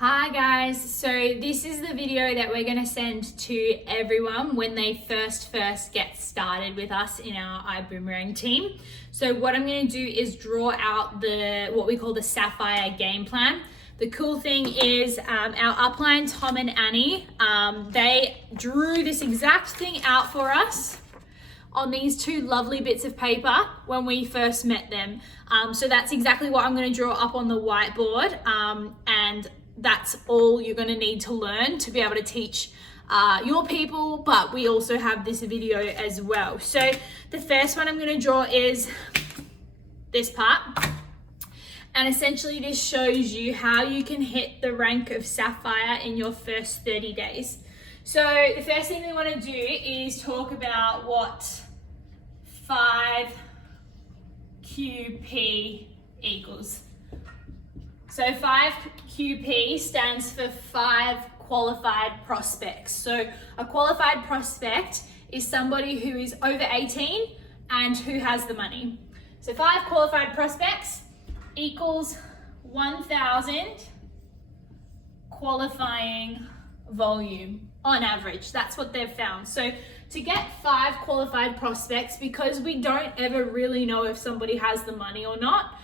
Hi guys, so this is the video that we're going to send to everyone when they first get started with us in our iBoomerang team. So what I'm going to do is draw out what we call the Sapphire game plan. The cool thing is our upline, Tom and Annie, they drew this exact thing out for us on these two lovely bits of paper when we first met them. So that's exactly what I'm going to draw up on the whiteboard, and that's all you're going to need to learn to be able to teach your people, but we also have this video as well. So the first one I'm going to draw is this part, and essentially this shows you how you can hit the rank of Sapphire in your first 30 days. So the first thing we want to do is talk about what 5QP equals. So 5QP stands for 5 qualified prospects. So a qualified prospect is somebody who is over 18 and who has the money. So 5 qualified prospects equals 1,000 qualifying volume on average. That's what they've found. So to get 5 qualified prospects, because we don't ever really know if somebody has the money or not,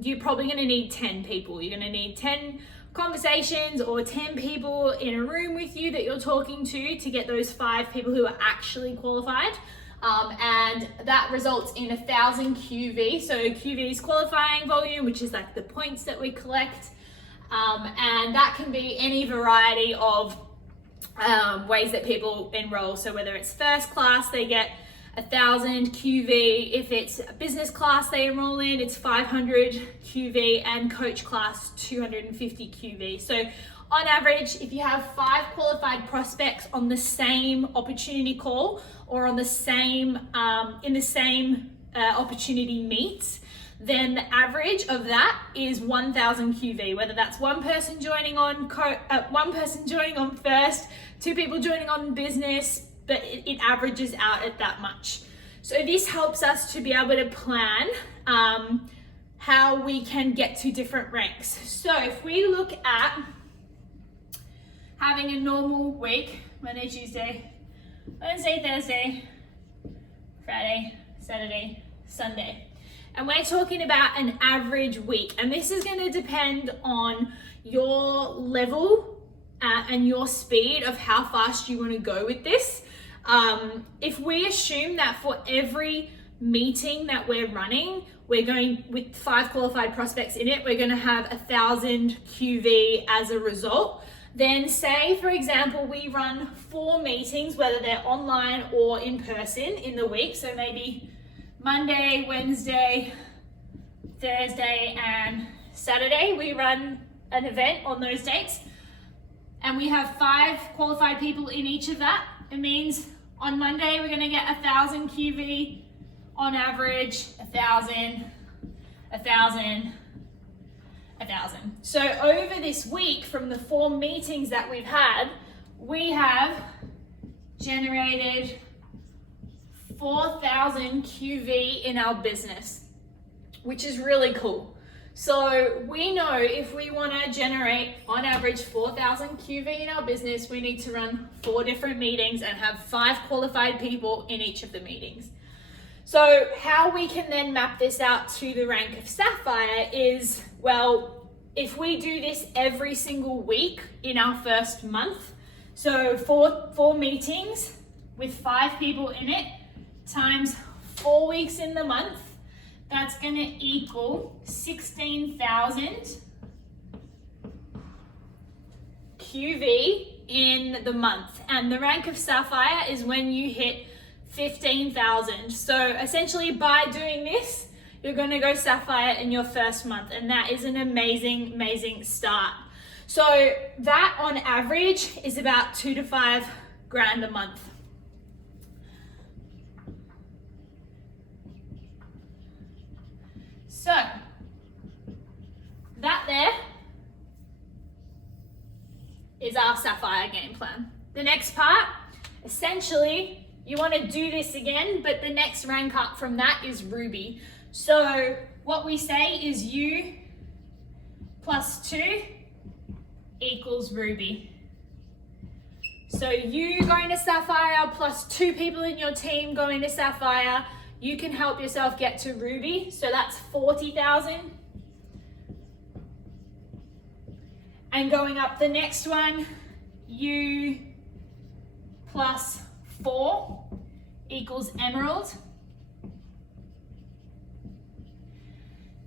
you're probably going to need 10 people. You're going to need 10 conversations or 10 people in a room with you that you're talking to get those 5 people who are actually qualified. And that results in 1,000 QV. So QV is qualifying volume, which is like the points that we collect. And that can be any variety of ways that people enroll. So whether it's first class, they get 1,000 QV. If it's business class they enroll in, it's 500 QV, and coach class 250 QV. So on average, if you have 5 qualified prospects on the same opportunity call or on the same in the same opportunity meets, then the average of that is 1,000 QV. Whether that's one person joining on first, 2 people joining on business, but it averages out at that much. So this helps us to be able to plan how we can get to different ranks. So if we look at having a normal week, Monday, Tuesday, Wednesday, Thursday, Friday, Saturday, Sunday, and we're talking about an average week, and this is going to depend on your level and your speed of how fast you want to go with this. If we assume that for every meeting that we're running, we're going with 5 qualified prospects in it, we're going to have 1,000 QV as a result. Then say, for example, we run 4 meetings, whether they're online or in person in the week. So maybe Monday, Wednesday, Thursday, and Saturday, we run an event on those dates. And we have 5 qualified people in each of that. It means on Monday, we're gonna get 1,000 QV on average, 1,000, 1,000, 1,000. So over this week, from the 4 meetings that we've had, we have generated 4,000 QV in our business, which is really cool. So we know if we want to generate on average 4,000 QV in our business, we need to run 4 different meetings and have 5 qualified people in each of the meetings. So how we can then map this out to the rank of Sapphire is, well, if we do this every single week in our first month, so 4 meetings with 5 people in it times 4 weeks in the month, that's going to equal 16,000 QV in the month. And the rank of Sapphire is when you hit 15,000. So essentially by doing this, you're going to go Sapphire in your first month. And that is an amazing, amazing start. So that on average is about 2 to 5 grand a month. So that there is our Sapphire game plan. The next part, essentially, you want to do this again, but the next rank up from that is Ruby. So what we say is U plus 2 equals Ruby. So you going to Sapphire plus 2 people in your team going to Sapphire, you can help yourself get to Ruby. So that's 40,000. And going up the next one, you plus 4 equals Emerald.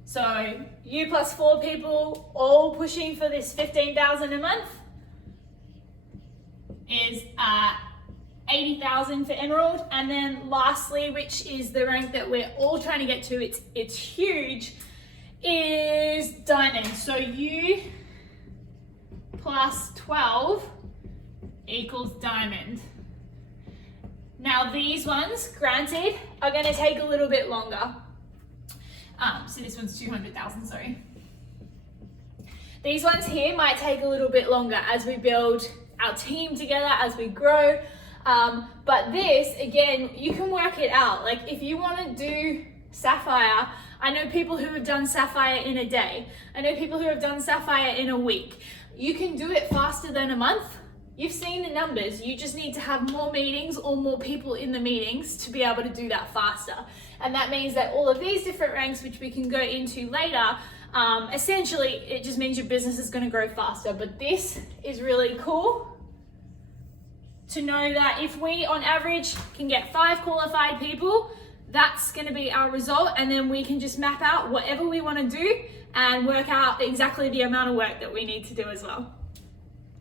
So you plus 4 people all pushing for this 15,000 a month is 80,000 for Emerald. And then lastly, which is the rank that we're all trying to get to, it's huge, is Diamond. So you plus 12 equals Diamond. Now these ones, granted, are going to take a little bit longer. So this one's 200,000, sorry. These ones here might take a little bit longer as we build our team together, as we grow. But this, again, you can work it out. Like if you want to do Sapphire, I know people who have done Sapphire in a day. I know people who have done Sapphire in a week. You can do it faster than a month. You've seen the numbers. You just need to have more meetings or more people in the meetings to be able to do that faster. And that means that all of these different ranks, which we can go into later, essentially it just means your business is going to grow faster. But this is really cool to know that if we on average can get 5 qualified people, that's going to be our result. And then we can just map out whatever we want to do and work out exactly the amount of work that we need to do as well.